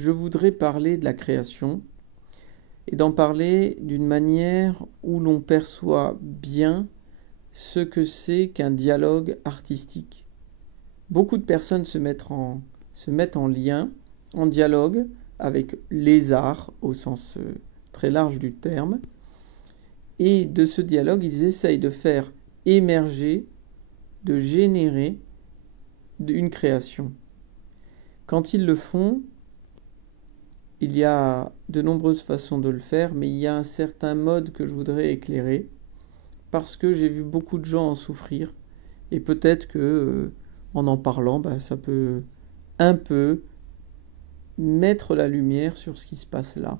je voudrais parler de la création et d'en parler d'une manière où l'on perçoit bien ce que c'est qu'un dialogue artistique. Beaucoup de personnes se mettent en lien, en dialogue avec les arts au sens très large du terme. Et de ce dialogue, ils essayent de faire émerger, de générer une création. Quand ils le font, il y a de nombreuses façons de le faire, mais il y a un certain mode que je voudrais éclairer, parce que j'ai vu beaucoup de gens en souffrir, et peut-être que en parlant, ça peut un peu mettre la lumière sur ce qui se passe là.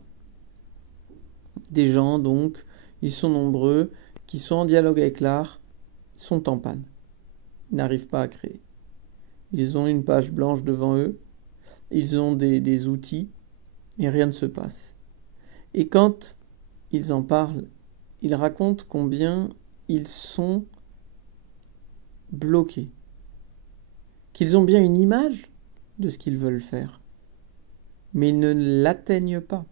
Des gens, donc, ils sont nombreux, qui sont en dialogue avec l'art, sont en panne. Ils n'arrivent pas à créer. Ils ont une page blanche devant eux, ils ont des outils, et rien ne se passe. Et quand ils en parlent, ils racontent combien ils sont bloqués, qu'ils ont bien une image de ce qu'ils veulent faire, mais ils ne l'atteignent pas.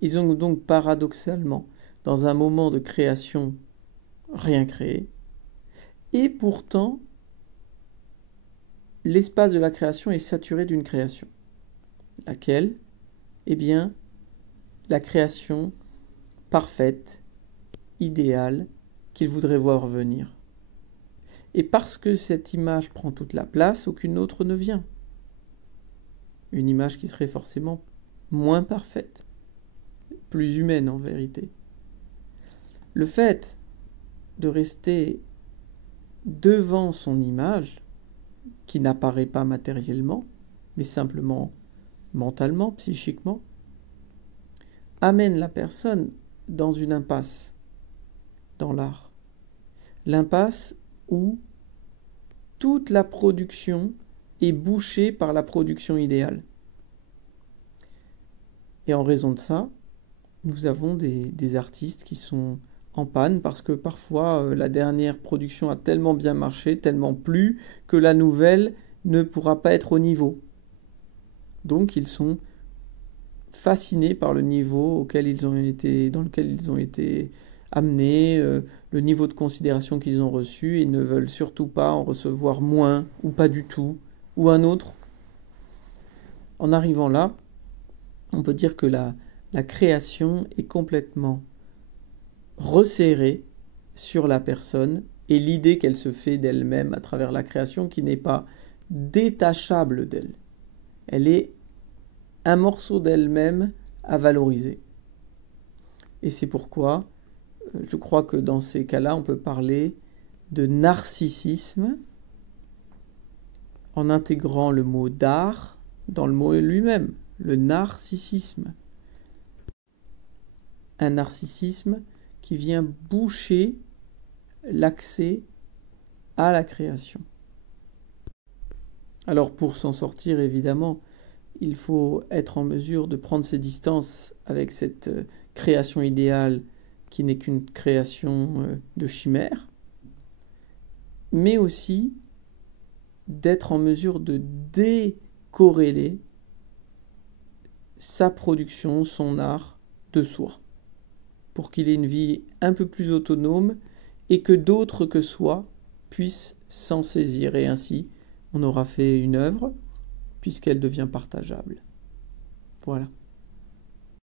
Ils ont donc paradoxalement, dans un moment de création, rien créé, et pourtant, l'espace de la création est saturé d'une création. Laquelle? Eh bien, la création parfaite, idéale, qu'ils voudraient voir venir. Et parce que cette image prend toute la place, aucune autre ne vient. Une image qui serait forcément moins parfaite, plus humaine en vérité. Le fait de rester devant son image, qui n'apparaît pas matériellement, mais simplement mentalement, psychiquement, amène la personne dans une impasse, dans l'art. L'impasse où toute la production est bouchée par la production idéale. Et en raison de ça, nous avons des artistes qui sont en panne parce que parfois la dernière production a tellement bien marché, tellement plu, que la nouvelle ne pourra pas être au niveau. Donc ils sont fascinés par le niveau dans lequel ils ont été amenés, le niveau de considération qu'ils ont reçu, et ne veulent surtout pas en recevoir moins, ou pas du tout, ou un autre. En arrivant là, on peut dire que la création est complètement resserrée sur la personne et l'idée qu'elle se fait d'elle-même à travers la création qui n'est pas détachable d'elle. Elle est un morceau d'elle-même à valoriser. Et c'est pourquoi je crois que dans ces cas-là, on peut parler de narcissisme en intégrant le mot d'art dans le mot lui-même, le narcissisme. Un narcissisme qui vient boucher l'accès à la création. Alors pour s'en sortir, évidemment, il faut être en mesure de prendre ses distances avec cette création idéale qui n'est qu'une création de chimère, mais aussi d'être en mesure de décorréler sa production, son art de soi, pour qu'il ait une vie un peu plus autonome et que d'autres que soi puissent s'en saisir. Et ainsi, on aura fait une œuvre puisqu'elle devient partageable. Voilà.